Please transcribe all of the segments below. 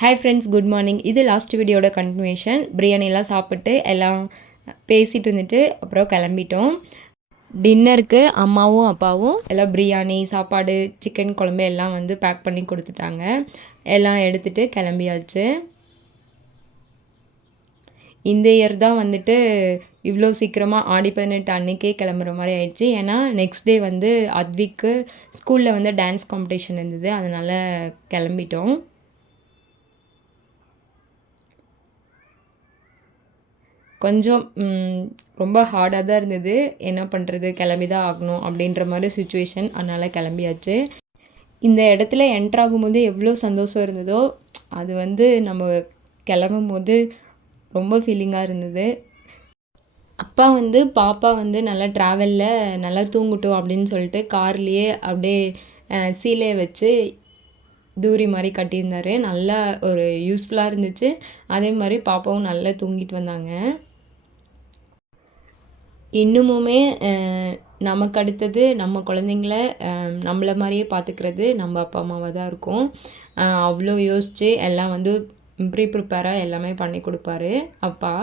Hi friends, good morning. இது last வீடியோட continuation. பிரியாணிலாம் சாப்பிட்டு எல்லாம் பேசிகிட்டு இருந்துட்டு அப்புறம் கிளம்பிட்டோம். டின்னருக்கு அம்மாவும் அப்பாவும் எல்லாம் பிரியாணி சாப்பாடு சிக்கன் குழம்பு எல்லாம் வந்து பேக் பண்ணி கொடுத்துட்டாங்க. எல்லாம் எடுத்துகிட்டு கிளம்பியாச்சு. இந்த இயர் தான் வந்துட்டு இவ்வளோ சீக்கிரமாக ஆடி 18 அன்றைக்கே கிளம்புற மாதிரி ஆயிடுச்சு. ஏன்னா நெக்ஸ்ட் டே வந்து அத்விக்கு ஸ்கூலில் வந்து டான்ஸ் காம்படிஷன் இருந்தது, அதனால் கிளம்பிட்டோம். கொஞ்சம் ரொம்ப ஹார்டாக தான் இருந்தது. என்ன பண்ணுறது, கிளம்பி தான் ஆகணும் அப்படின்ற மாதிரி சுச்சுவேஷன். அதனால் கிளம்பியாச்சு. இந்த இடத்துல என்ட்ரு ஆகும்போது எவ்வளோ சந்தோஷம் இருந்ததோ, அது வந்து நம்ம கிளம்பும்போது ரொம்ப ஃபீலிங்காக இருந்தது. அப்பா வந்து பாப்பா வந்து நல்லா ட்ராவலில் நல்லா தூங்கட்டும் அப்படின்னு சொல்லிட்டு கார்லேயே அப்படியே சீலையை வச்சு தூரி மாதிரி கட்டியிருந்தார். நல்லா ஒரு யூஸ்ஃபுல்லாக இருந்துச்சு. அதே மாதிரி பாப்பாவும் நல்லா தூங்கிட்டு வந்தாங்க. இன்னுமுமே நமக்கு அடுத்தது நம்ம குழந்தைங்கள நம்மள மாதிரியே பார்த்துக்கிறது நம்ம அப்பா அம்மாவாக தான் இருக்கும். அவ்வளோ யோசித்து எல்லாம் வந்து ப்ரிப்பேராக எல்லாமே பண்ணி கொடுப்பாரு அப்பா.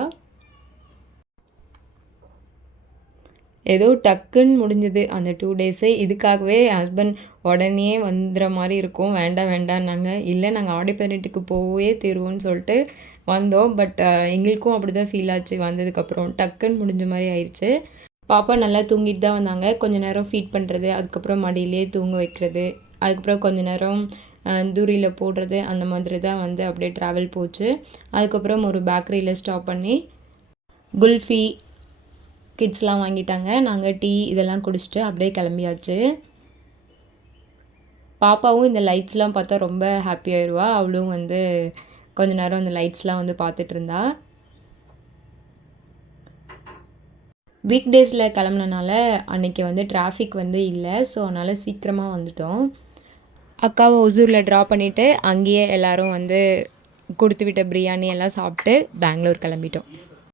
ஏதோ டக்குன்னு முடிஞ்சது அந்த 2 டேஸு. இதுக்காகவே ஹஸ்பண்ட் உடனே வந்துடுற மாதிரி இருக்கும். வேண்டாம் வேண்டான்னாங்க. இல்லை, நாங்கள் ஆடி 18க்கு போயே தீருவோம்னு சொல்லிட்டு வந்தோம். பட் எங்களுக்கும் அப்படி தான் ஃபீல் ஆச்சு. வந்ததுக்கப்புறம் டக்குன்னு முடிஞ்ச மாதிரி ஆயிடுச்சு. பாப்பா நல்லா தூங்கிட்டு தான் வந்தாங்க. கொஞ்சம் நேரம் ஃபீட் பண்ணுறது, அதுக்கப்புறம் மடியிலே தூங்க வைக்கிறது, அதுக்கப்புறம் கொஞ்சம் நேரம் தூரியில் போடுறது, அந்த மாதிரி தான் வந்து அப்படியே ட்ராவல் போச்சு. அதுக்கப்புறம் ஒரு பேக்கரியில் ஸ்டாப் பண்ணி குல்ஃபி கிட்ஸ்லாம் வாங்கிட்டாங்க. நாங்கள் டீ இதெல்லாம் குடிச்சிட்டு அப்படியே கிளம்பியாச்சு. பாப்பாவும் இந்த லைட்ஸ்லாம் பார்த்தா ரொம்ப ஹாப்பியாகிடுவா. அவளும் வந்து கொஞ்ச நேரம் அந்த லைட்ஸ்லாம் வந்து பார்த்துட்டு இருந்தா. வீக் டேஸில் கிளம்புனனால அன்றைக்கி வந்து டிராஃபிக் வந்து இல்லை. ஸோ அதனால் சீக்கிரமாக வந்துட்டோம். அக்காவை ஒசூரில் ட்ராப் பண்ணிவிட்டு அங்கேயே எல்லோரும் வந்து கொடுத்து விட்ட பிரியாணி எல்லாம் சாப்பிட்டு பெங்களூர் கிளம்பிட்டோம்.